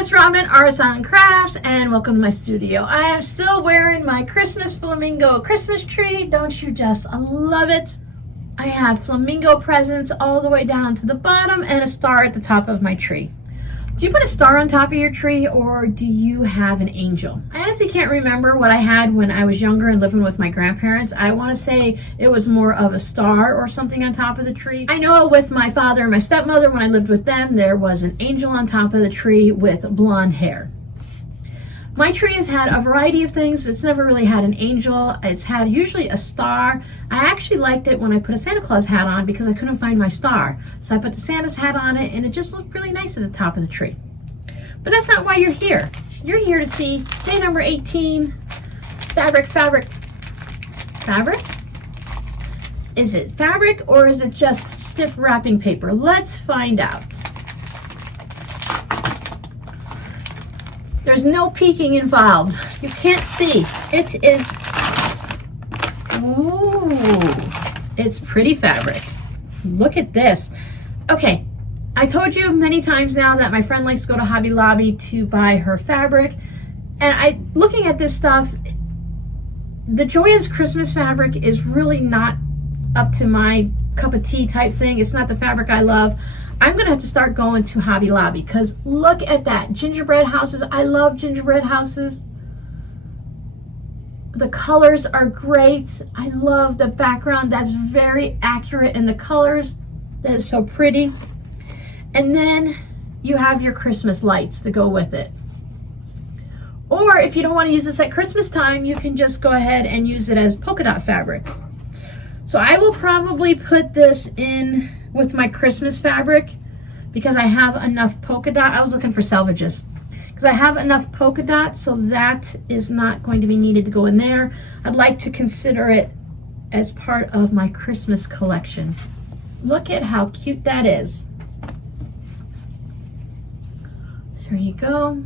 it's Robin, Artists Island Crafts, and welcome to my studio. I am still wearing my Christmas flamingo Christmas tree. Don't you just love it? I have flamingo presents all the way down to the bottom and a star at the top of my tree. Do you put a star on top of your tree, or do you have an angel? I honestly can't remember what I had when I was younger and living with my grandparents. I want to say it was more of a star or something on top of the tree. I know with my father and my stepmother, when I lived with them, there was an angel on top of the tree with blonde hair. My tree has had a variety of things, but it's never really had an angel. It's had usually a star. I actually liked it when I put a Santa Claus hat on because I couldn't find my star. So I put the Santa's hat on it and it just looked really nice at the top of the tree. But that's not why you're here. You're here to see day number 18, fabric. Is it fabric or is it just stiff wrapping paper? Let's find out. There's no peeking involved. You can't see. It is, ooh, it's pretty fabric. Look at this. Okay, I told you many times now that my friend likes to go to Hobby Lobby to buy her fabric. And looking at this stuff, the Joann's Christmas fabric is really not up to my cup of tea type thing. It's not the fabric I love. I'm gonna have to start going to Hobby Lobby because look at that, gingerbread houses. I love gingerbread houses. The colors are great. I love the background. That's very accurate in the colors. That is so pretty. And then you have your Christmas lights to go with it. Or if you don't want to use this at Christmas time, you can just go ahead and use it as polka dot fabric. So I will probably put this in with my Christmas fabric because I have enough polka dot. I was looking for salvages because I have enough polka dot, so that is not going to be needed to go in there. I'd like to consider it as part of my Christmas collection. Look at how cute that is. There you go.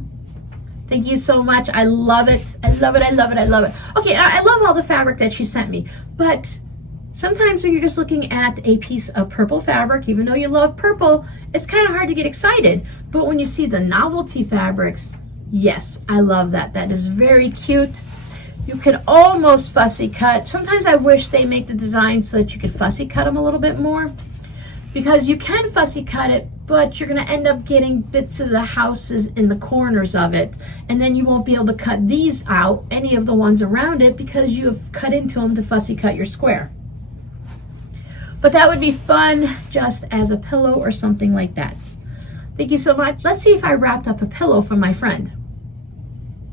Thank you so much. I love it. I love it. I love it. I love it. Okay, I love all the fabric that she sent me, but sometimes when you're just looking at a piece of purple fabric, even though you love purple, it's kind of hard to get excited. But when you see the novelty fabrics, yes, I love that. That is very cute. You can almost fussy cut. Sometimes I wish they make the design so that you could fussy cut them a little bit more, because you can fussy cut it, but you're gonna end up getting bits of the houses in the corners of it. And then you won't be able to cut these out, any of the ones around it, because you have cut into them to fussy cut your square. But that would be fun just as a pillow or something like that. Thank you so much. Let's see if I wrapped up a pillow for my friend.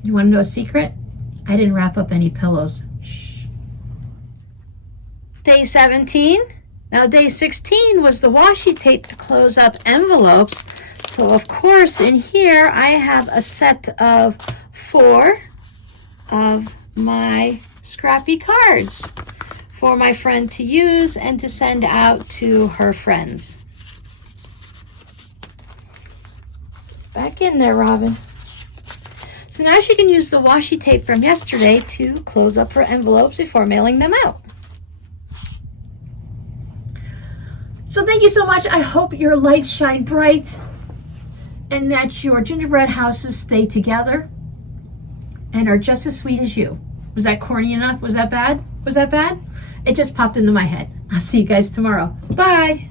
You want to know a secret? I didn't wrap up any pillows. Shh. Day 17. Now day 16 was the washi tape to close up envelopes. So of course in here I have a set of 4 of my scrappy cards for my friend to use and to send out to her friends. Back in there, Robin. So now she can use the washi tape from yesterday to close up her envelopes before mailing them out. So thank you so much. I hope your lights shine bright and that your gingerbread houses stay together and are just as sweet as you. Was that corny enough? Was that bad? Was that bad? It just popped into my head. I'll see you guys tomorrow. Bye.